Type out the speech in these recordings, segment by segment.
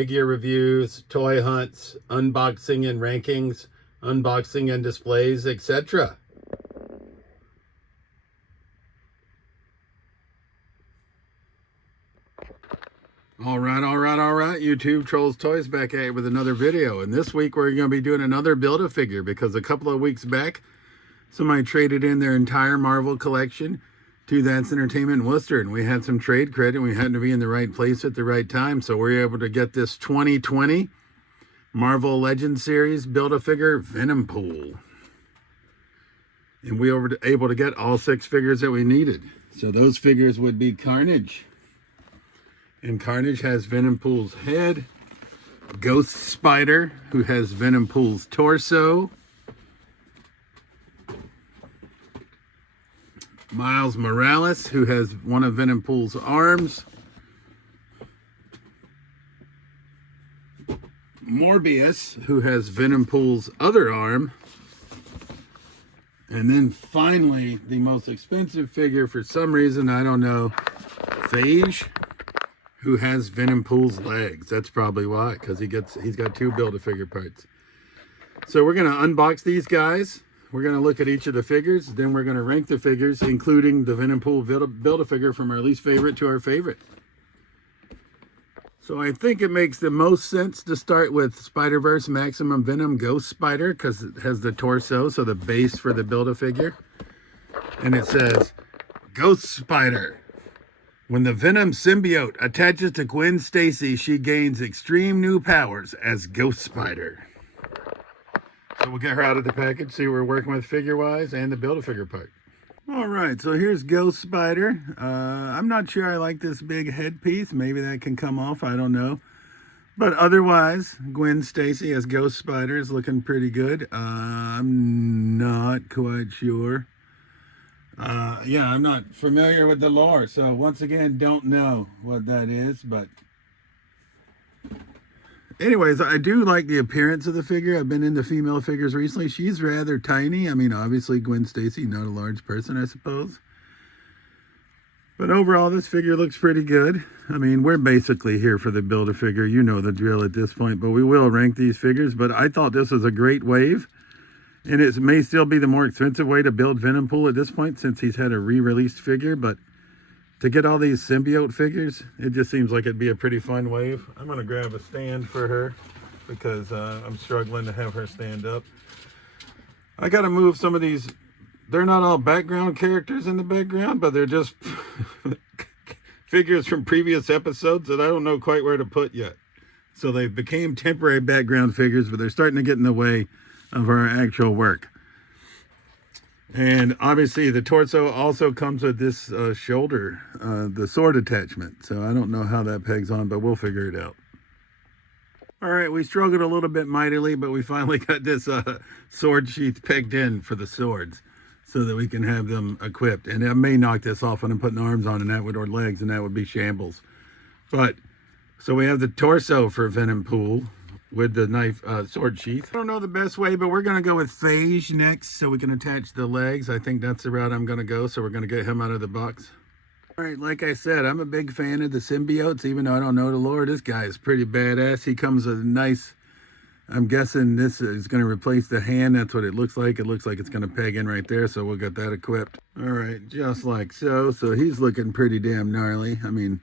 figure reviews, toy hunts, unboxing and rankings, unboxing and displays, etc. All right, YouTube Trolls Toys back at you with another video. And this week we're going to be doing another Build-A-Figure because a couple of weeks back, somebody traded in their entire Marvel collection to That's Entertainment in Worcester. And we had some trade credit. We had to be in the right place at the right time. So we're able to get this 2020 Marvel Legends Series Build-A-Figure Venompool. And we were able to get all 6 figures that we needed. So those figures would be Carnage. And Carnage has Venompool's head, Ghost Spider, who has Venompool's torso, Miles Morales, who has one of Venompool's arms, Morbius, who has Venompool's other arm, and then finally, the most expensive figure for some reason, I don't know, Phage, who has Venompool's legs. That's probably why, because he's got 2 Build-A-Figure parts. So we're going to unbox these guys. We're going to look at each of the figures. Then we're going to rank the figures, including the Venompool Build-A-Figure from our least favorite to our favorite. So I think it makes the most sense to start with Spider-Verse Maximum Venom Ghost Spider, because it has the torso, so the base for the Build-A-Figure. And it says, Ghost Spider. When the Venom symbiote attaches to Gwen Stacy, she gains extreme new powers as Ghost Spider. So we'll get her out of the package, see what we're working with figure-wise, and the Build-A-Figure part. All right, so here's Ghost Spider. I'm not sure I like this big headpiece. Maybe that can come off, I don't know. But otherwise, Gwen Stacy as Ghost Spider is looking pretty good. I'm not quite sure. Yeah, I'm not familiar with the lore, so once again, don't know what that is, but anyways, I do like the appearance of the figure. I've been into female figures recently. She's rather tiny. I mean, obviously Gwen Stacy, not a large person, I suppose. But overall, this figure looks pretty good. I mean, we're basically here for the Build-A-Figure. You know the drill at this point, but we will rank these figures. But I thought this was a great wave. And it may still be the more expensive way to build Venompool at this point since he's had a re-released figure. But to get all these symbiote figures, it just seems like it'd be a pretty fun wave. I'm going to grab a stand for her because I'm struggling to have her stand up. I got to move some of these. They're not all background characters in the background, but they're just figures from previous episodes that I don't know quite where to put yet. So they became temporary background figures, but they're starting to get in the way of our actual work. And obviously the torso also comes with this shoulder, the sword attachment. So I don't know how that pegs on, but we'll figure it out. All right, we struggled a little bit mightily, but we finally got this sword sheath pegged in for the swords so that we can have them equipped. And I may knock this off when I'm putting arms on and that would, or legs, and that would be shambles. But so we have the torso for Venompool with the knife sword sheath. I don't know the best way, but we're going to go with Phage next so we can attach the legs. I think that's the route I'm going to go, so we're going to get him out of the box. All right, like I said, I'm a big fan of the symbiotes, even though I don't know the lore. This guy is pretty badass. He comes with a nice, I'm guessing this is going to replace the hand. That's what it looks like. It looks like it's going to peg in right there, so we'll get that equipped. All right, just like so. So he's looking pretty damn gnarly. I mean,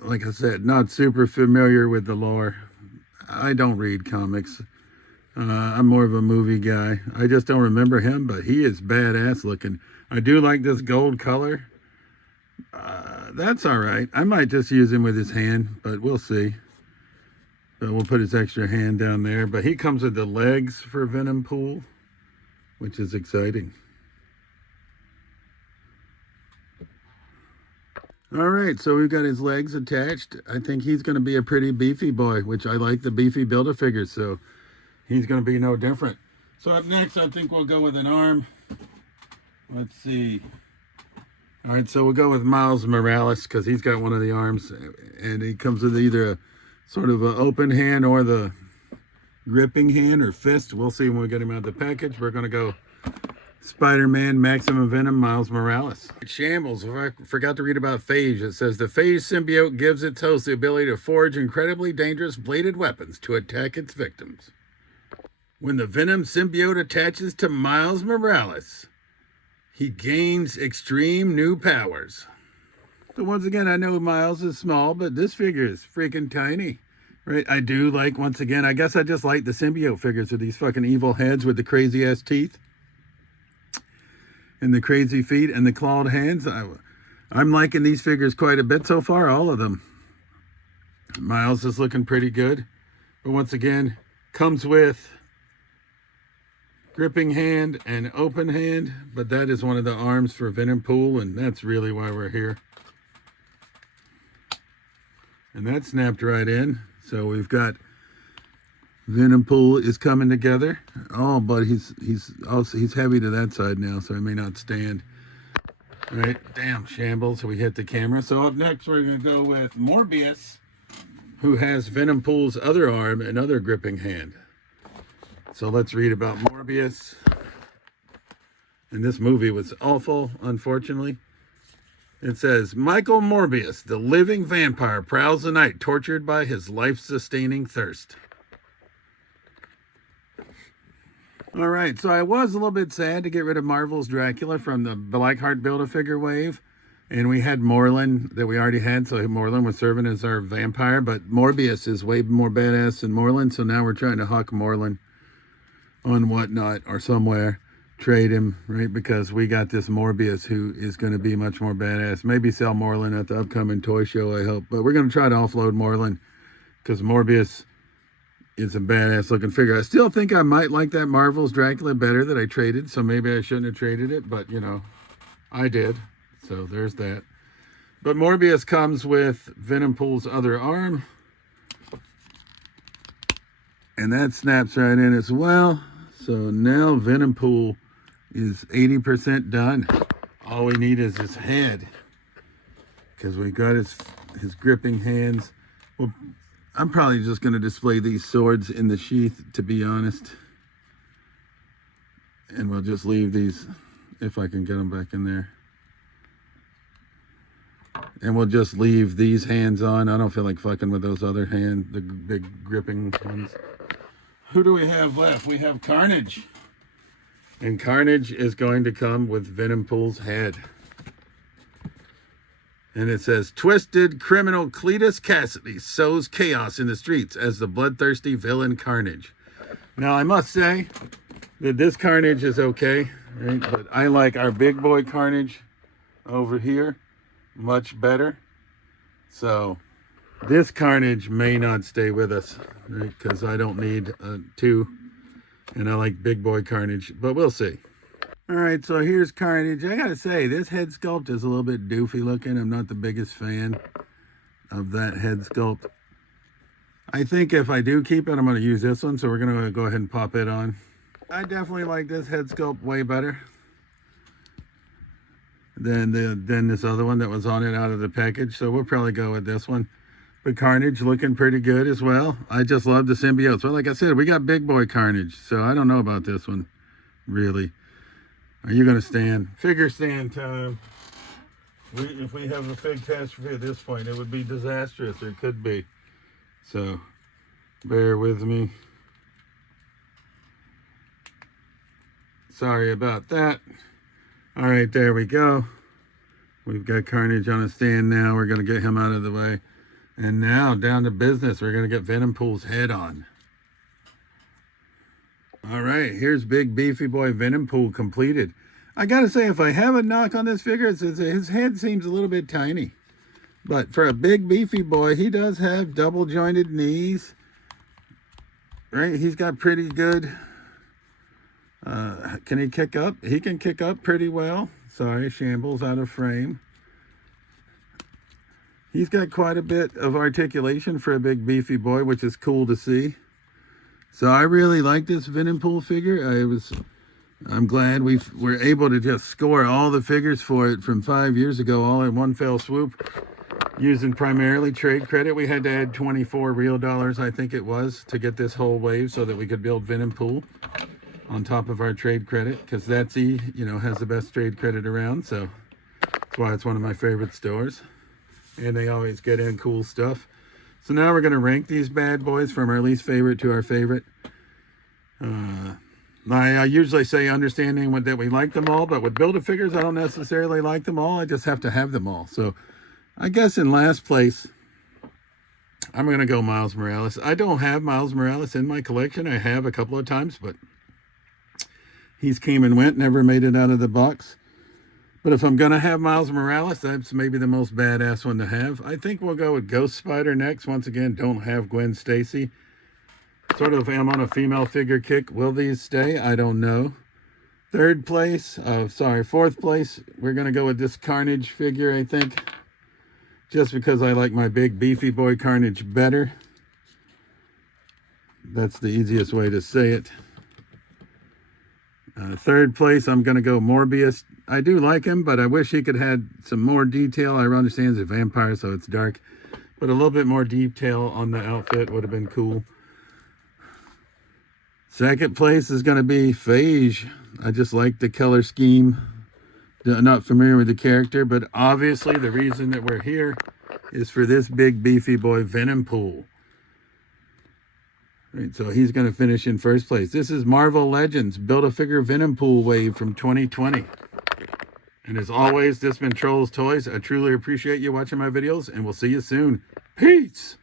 like I said, not super familiar with the lore. I don't read comics. I'm more of a movie guy. I just don't remember him, but he is badass looking. I do like this gold color. That's all right. I might just use him with his hand, but we'll see. But we'll put his extra hand down there. But he comes with the legs for Venompool, which is exciting. All right, so we've got his legs attached. I think he's going to be a pretty beefy boy, which I like the beefy Build-A-Figures, so he's going to be no different. So up next, I think we'll go with an arm. Let's see. All right, so we'll go with Miles Morales because he's got one of the arms, and he comes with either a sort of an open hand or the gripping hand or fist. We'll see when we get him out of the package. We're going to go Spider-Man, Maximum Venom, Miles Morales. Shambles. I forgot to read about Phage. It says the Phage symbiote gives its host the ability to forge incredibly dangerous bladed weapons to attack its victims. When the Venom symbiote attaches to Miles Morales, he gains extreme new powers. So once again, I know Miles is small, but this figure is freaking tiny. Right? I do like, once again, I guess I just like the symbiote figures with these fucking evil heads with the crazy ass teeth. And the crazy feet and the clawed hands. I'm liking these figures quite a bit so far, all of them. Miles is looking pretty good. But once again, comes with gripping hand and open hand. But that is one of the arms for Venompool, and that's really why we're here. And that snapped right in. So we've got Venompool is coming together. Oh, but he's heavy to that side now, so he may not stand. All right, damn shambles. So we hit the camera. So up next, we're gonna go with Morbius, who has Venompool's other arm and other gripping hand. So let's read about Morbius. And this movie was awful, unfortunately. It says, Michael Morbius, the living vampire, prowls the night, tortured by his life-sustaining thirst. All right, so I was a little bit sad to get rid of Marvel's Dracula from the Blackheart Build-A-Figure wave. And we had Moreland that we already had, so Moreland was serving as our vampire. But Morbius is way more badass than Moreland, so now we're trying to huck Moreland on Whatnot or somewhere. Trade him, right? Because we got this Morbius who is going to be much more badass. Maybe sell Moreland at the upcoming toy show, I hope. But we're going to try to offload Moreland because Morbius is a badass looking figure. I still think I might like that Marvel's Dracula better that I traded, so maybe I shouldn't have traded it, but you know, I did. So there's that. But Morbius comes with Venompool's other arm. And that snaps right in as well. So now Venompool is 80% done. All we need is his head, because we got his gripping hands. Well, I'm probably just going to display these swords in the sheath, to be honest. And we'll just leave these, if I can get them back in there. And we'll just leave these hands on. I don't feel like fucking with those other hands, the big gripping ones. Who do we have left? We have Carnage. And Carnage is going to come with Venompool's head. And it says, twisted criminal Cletus Cassidy sows chaos in the streets as the bloodthirsty villain Carnage. Now, I must say that this Carnage is okay, right? But I like our big boy Carnage over here much better. So this Carnage may not stay with us, right? Because I don't need two. And I like big boy Carnage, but we'll see. All right, so here's Carnage. I gotta say, this head sculpt is a little bit doofy looking. I'm not the biggest fan of that head sculpt. I think if I do keep it, I'm gonna use this one, so we're gonna go ahead and pop it on. I definitely like this head sculpt way better than this other one that was on it out of the package, so we'll probably go with this one. But Carnage looking pretty good as well. I just love the symbiotes. Well, like I said, we got big boy Carnage, so I don't know about this one, really. Are you going to stand? Figure stand time. If we have a fig catastrophe at this point, it would be disastrous. Or it could be. So, bear with me. Sorry about that. All right, there we go. We've got Carnage on a stand now. We're going to get him out of the way. And now, down to business. We're going to get Venompool's head on. All right, here's big beefy boy Venompool completed. I gotta say, if I have a knock on this figure, it's his head seems a little bit tiny. But for a big beefy boy, he does have double jointed knees. Right, he's got pretty good. Can he kick up? He can kick up pretty well. Sorry, shambles out of frame. He's got quite a bit of articulation for a big beefy boy, which is cool to see. So I really like this Venompool figure. I'm glad we were able to just score all the figures for it from 5 years ago, all in one fell swoop, using primarily trade credit. We had to add 24 real dollars, I think it was, to get this whole wave so that we could build Venompool. on top of our trade credit, because that's you know, has the best trade credit around. So that's why it's one of my favorite stores. And they always get in cool stuff. So now we're going to rank these bad boys from our least favorite to our favorite. I usually say understanding that we like them all, but with Build-A-Figures, I don't necessarily like them all. I just have to have them all. So I guess in last place, I'm going to go Miles Morales. I don't have Miles Morales in my collection. I have a couple of times, but he's came and went, never made it out of the box. But if I'm going to have Miles Morales, that's maybe the most badass one to have. I think we'll go with Ghost Spider next. Once again, don't have Gwen Stacy. Sort of am on a female figure kick. Will these stay? I don't know. Fourth place, we're going to go with this Carnage figure, I think. Just because I like my big beefy boy Carnage better. That's the easiest way to say it. Third place, I'm going to go Morbius. I do like him, but I wish he could have had some more detail. I understand he's a vampire, so it's dark. But a little bit more detail on the outfit would have been cool. Second place is going to be Phage. I just like the color scheme. Not familiar with the character, but obviously the reason that we're here is for this big beefy boy Venompool. Right, so he's going to finish in first place. This is Marvel Legends Build-A-Figure Venompool Wave from 2020. And as always, this has been Trolls Toys. I truly appreciate you watching my videos, and we'll see you soon. Peace!